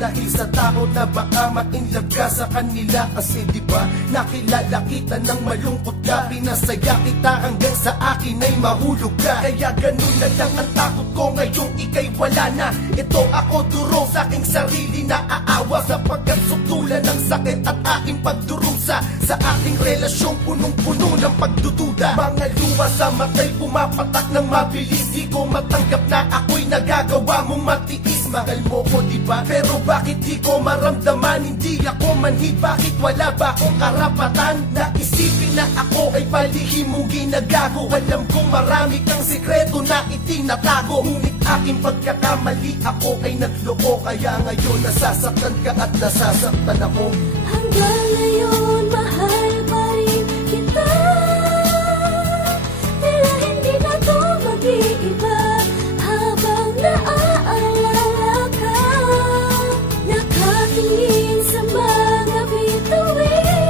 dahil sa takot na baka ma-inlove ka sa kanila. Kasi diba nakilala kita ng malungkot ka, pinasaya kita hanggang sa akin ay mahulog ka. Kaya ganun na lang ang takot ko ngayong ika'y wala na. Ito ako duro sa aking sarili na aawa, sapagkat suktulan ng sakit at aking pagdurusa sa aking relasyong punong-puno ng pagdududa. Mga luha sa mata'y pumapatak ng mabilis, di ko matanggap na ako'y nagagawa mong matiis. Mahal mo ko diba, pero bakit di ko maramdaman? Hindi ako manhid, bakit wala ba akong karapatan na isipin na ako ay palihim mong ginagago? Alam kong marami kang sikreto na itinatago, ngunit aking pagkakamali ako ay nagloko. Kaya ngayon nasasaktan ka at nasasaktan ako. Hanggang ngayon mahal pa rin kita, tila hindi na to mag-iiba. Habang naaalala ka, nakatingin sa mga bituin,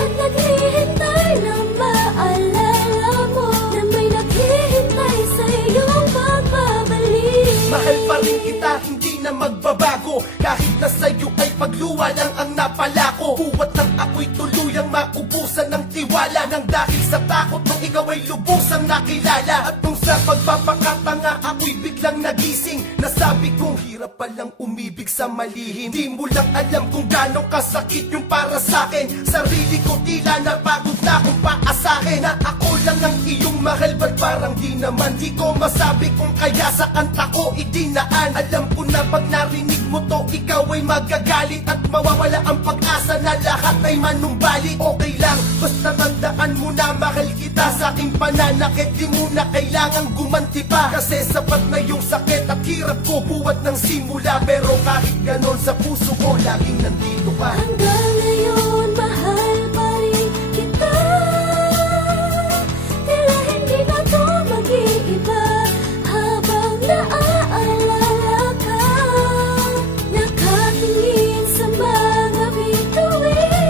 at naghihintay na maalala mo na may naghihintay sa iyong pagbabalik. Mahal pa rin kita, hindi na magbabago, kahit na sa'yo ay pagluwa lang ang napala ko. Buwat ng ako'y tuluyang maubusan ng tiwala, nang dahil sa takot nung ikaw ay lubusang nakilala. At nung sa pagpapakatanga ako'y biglang nagising, nasabi kong hirap palang umibig sa malihim. Di mo lang alam kung gano'ng kasakit yung para sa'kin. Sarili ko tila napagod na akong paasahin na ako lang ang iyong mahal. Ba't parang di naman? Di ko masabi kung kaya sa kanta ko idinaan. Alam ko na pag narinig mo to, ikaw ay magagalit at mawawala ang pag-asa na lahat ay manumbalik. Okay lang, basta tandaan mo na mahal kita. Sa aking pananakit, di mo na kailangang gumanti pa, kasi sapat na yung sakit at hirap ko buwat ng simula. Pero kahit ganon, sa puso ko laging nandito ka. Hanggang ngayon mahal pa rin kita, tila hindi na to mag-iiba. Habang naaalala ka, nakatingin sa mga bituin,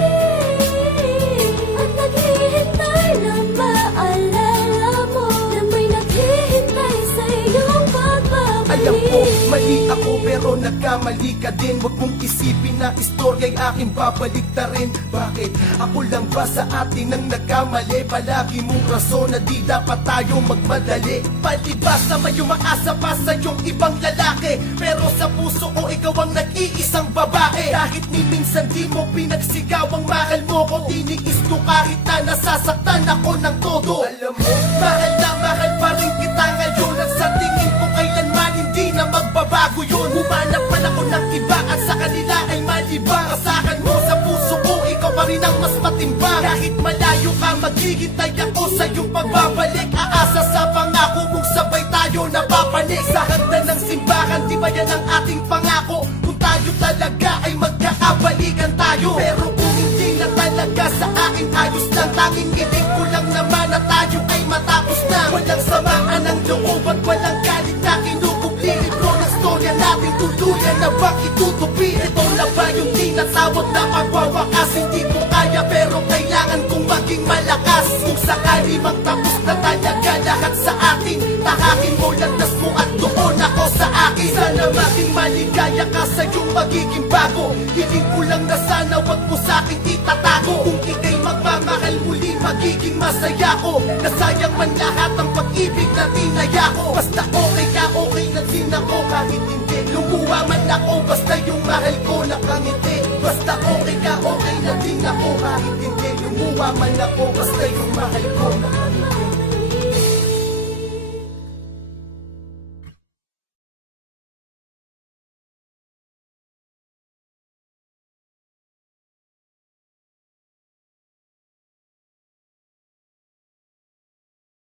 at naghihintay na maalala mo na may naghihintay sa iyong pagbabalik. Alam ko, mali ako pero nagkamali ka din. Huwag mong isipin na istorya'y aking babaliktarin. Bakit? Ako lang ba sa atin ang nagkamali? Palagi mong rason na di dapat tayo magmadali. Palibas na may umaasa pa sa iyong ibang lalaki, pero sa puso ko ikaw ang nag-iisang babae. Kahit ni minsan di mo pinagsigaw ang mahal mo ko, tiniis ko kahit na nasasaktan ako ng todo. Alam mo, mahal pa rin kita ngayon, at sa tingin ko kailanman hindi na magbabago yun. Humanap man ako ng iba at sa kanila ay malibang. Asahan mo sa puso ko, ikaw pa rin ang mas matimbang. Kahit malayo ka, maghihintay ako sa iyong pagbabalik. Aasa sa pangako mong sabay tayo napapanik. Sa hagdan ng simbahan, di ba yan ang ating pangako? Kung tayo talaga ay magkakabalikan tayo. Pero kung hindi na talaga, sa akin ayos lang. Tanging hiling ko lang naman na tayo ay matapos na. Walang samaan ng loob at walang galit na kinukubli. Libro ng storya natin, tuluyan na bang itutupi? Ito na ba yung tinatawag na pagwawakas? Hindi ko kaya pero kailangan kong maging malakas. Kung sakali magtapos na talaga lahat sa atin, tahakin mo, landas mo at doon ako sa akin. Sana maging maligaya ka sa iyong magiging bago. Hiling ko lang na sana wag mo sa akin itatago. Kung ika'y magmamahal muli, magiging masaya ko. Nasayang man lahat ang pag-ibig na tinaya ko. Basta okay ka, okay na din ako kahit hindi lumuha man ako, basta yung mahal ko nakangiti. Basta okay ka, okay na din ako kahit hindi lumuha man ako, basta yung mahal ko nakangiti.